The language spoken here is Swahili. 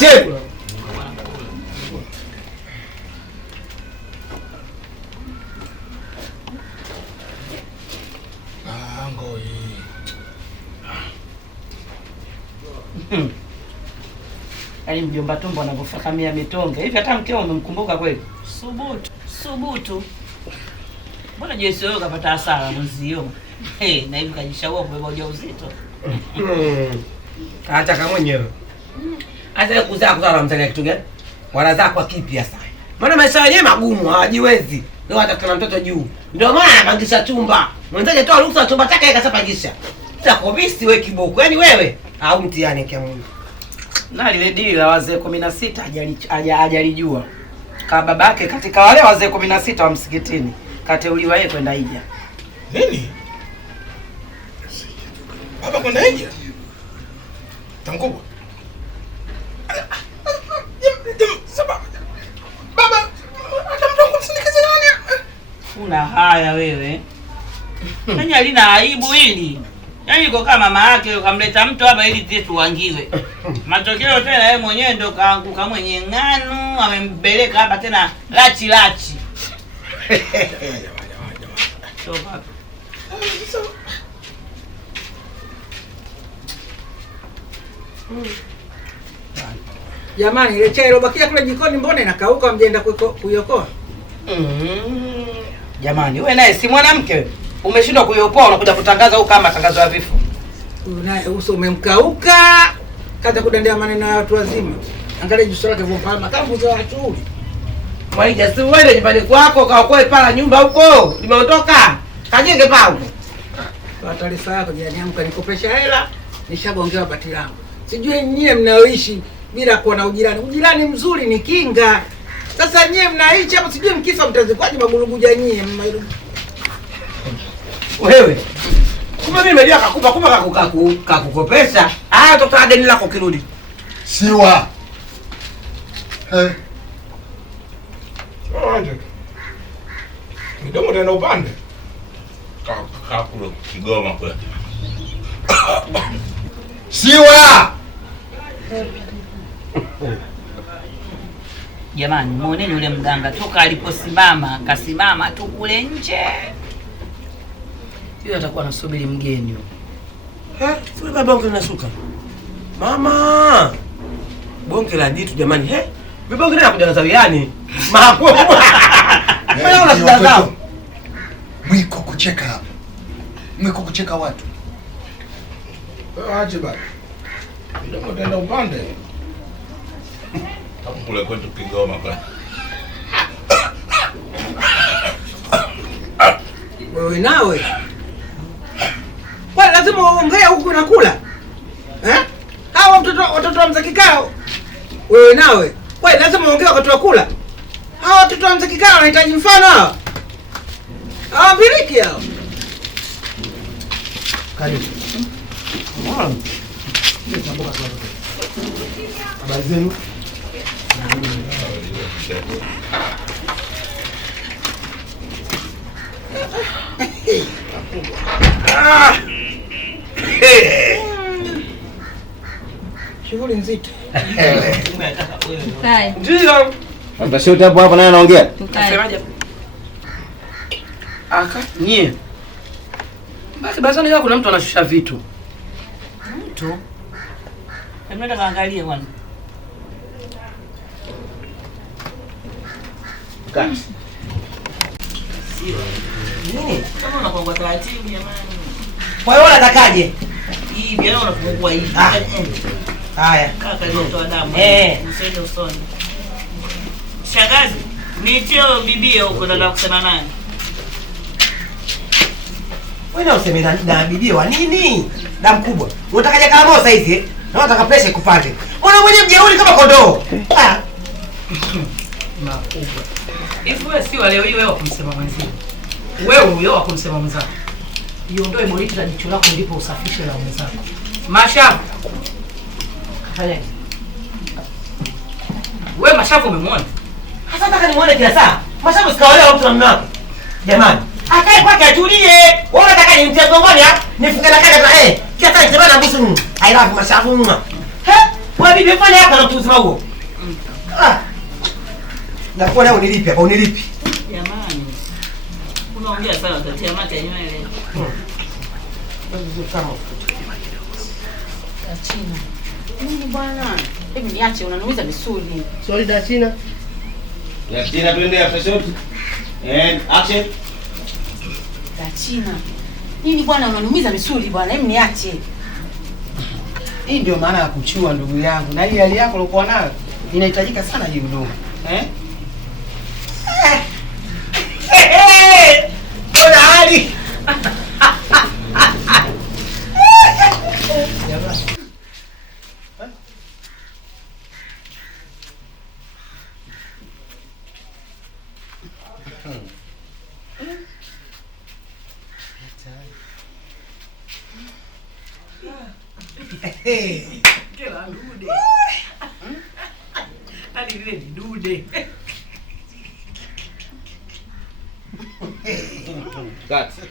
Acheni. Yaani mjomba Tumbo anavyofakamia mitonge. Hivi hata mkeo umemkumbuka kweli? Subutu. Mbona Jesse wewe kapata hasara mzio? Na hivi kajishaua kubeba ujauzito. Acha kama mwenyewe. Acha kuzaa mtania kitu gani? Wanazaa kwa kipi sasa? Maana maisha yenyewe magumu, hawajiwezi. Leo atakana mtoto juu. Ndio maana anapangisha chumba. Mwenzaje toa ruhusa chumba chake akasapangisha. Takobisi wewe kiboko. Yaani wewe au mtiani kwa Mungu. Na lile dili la wazee 16 hajalijua. Kama babake katika wale wazee 16 wa msikitini kateuliwa yeye kwenda hija. Nini? Baba kwenda hija? Tamkubwa. Baba, atamtongo msindikize nani? Una haya wewe. Nani alina aibu hili? Yaani iko kama mama yake ukamleta mtu hapa ili tie tuangiwe. Matokeo tena yeye mwenyewe ndo kaanguka mwenye ngano, amembeleka hapa tena lachi. Toba. Jamani, ile chai iliyobakia kule jikoni mbona inakauka, mjenda kuiokoa? Jamani, wewe naye si mwanamke. Umeshindwa kuiopoa unakuja kutangaza huko kama tangazo ya vifo. Unaye uso umemkauka. Kaza kudendea maneno ya watu wazima. Angalia jicho lake vopama kama mbuzi wa watu. Mwaija, si uende nyumbani kwako kaokoe pala nyumba huko. Limeondoka. Kajenge pa huko. Kwa taarifa yako jirani yangu kanikopesha hela, nishagongewa bati langu. Sijui nyie mnaoishi bila kuwa na ujirani. Ujirani mzuri ni kinga. Sasa nyie mnaishi hapo sijui mkifa mtazikwaje maguruguja nyie. Wewe. Kumbe mimi ndio akakupa kakukopesha. Haya toka deni lako kirudi. Siwa. Anje. Midomo tena upande. Kakule Kigoma kule. Siwa. Jamani, muoneni yule mganga toka aliposimama, kasimama tu kule nje. Yeye atakuwa anasubiri mgeni. Sio baba bonge linasuka. Mama. Bonge la jitu jamani. Bonge lina kuja zawiani. Mapo. Wewe unatazama. Mwiko kucheka hapa. Mwiko kucheka watu. Aje baba. Midomo tena upande. Kule kwetu Kigoma kule. Wewe nawe. Kwa lazima uongee huku na kula. Hawa watoto wa mzee Kikao. Wewe nawe. Kwa lazima uongee wakati wa kula. Hawa watoto wa mzee Kikao wanahitaji mfano hawa. Hawa biriki hao. Karibu. Habari zenu? Shughuli nzito. Ndio. Mtashuti hapo naye anaongea. Unasemaje? Nyie. Basi leo kuna mtu anashusha vitu. Mtu. Nenda kaangalie bwana. Kati. Nini? Kama unakonga taratibu jamani. Kwa hiyo unatakaje? Hivi leo unafungua hivi. Haya. Kaka ndio toa damu. Msende usoni. Shangazi, niitie bibie huko na kusema nani? Wewe useme na bibie wa nini? Damu kubwa. Unatakaje kama mosa hizi? Na unataka presha ikupande. Mbona mwenye mjeuri kama kondoo? Makubwa. Hivi wewe si wale wewe wa kumsema mwenzio. Wewe huyo wa kumsema mwenzako. Iondoe boriti la jicho lako ndipo usafishe la mwenzako. Mashavu. Kafanya. Wewe Mashavu umemwona? Hasa nataka nimuone kila saa. Mashavu sikaolewa mtu na mume wake. Jamani, akae kwake atulie. Wewe unataka nimtie mgongoni nifunge na kaka kila saa nitemana busu. I love Mashavu. Wewe Wewe bibi fanya hapa na kuzima huo. Na kwa leo unilipi hapa unilipi? Jamani. Unaongea sana utatia mate ya nywele. Dachina. Nini bwana? Hebu niache unaniumiza misuli. Sorry Dachina. Dachina twende after shot. And action. Dachina. Nini bwana unaniumiza misuli bwana? Hebu niache. Hii ndio maana ya kuchua ndugu yangu. Na hii hali yako ulikuwa nayo inahitajika sana hii huduma. Ona hali. Kela dude. Hadi vile ni dude. Cut.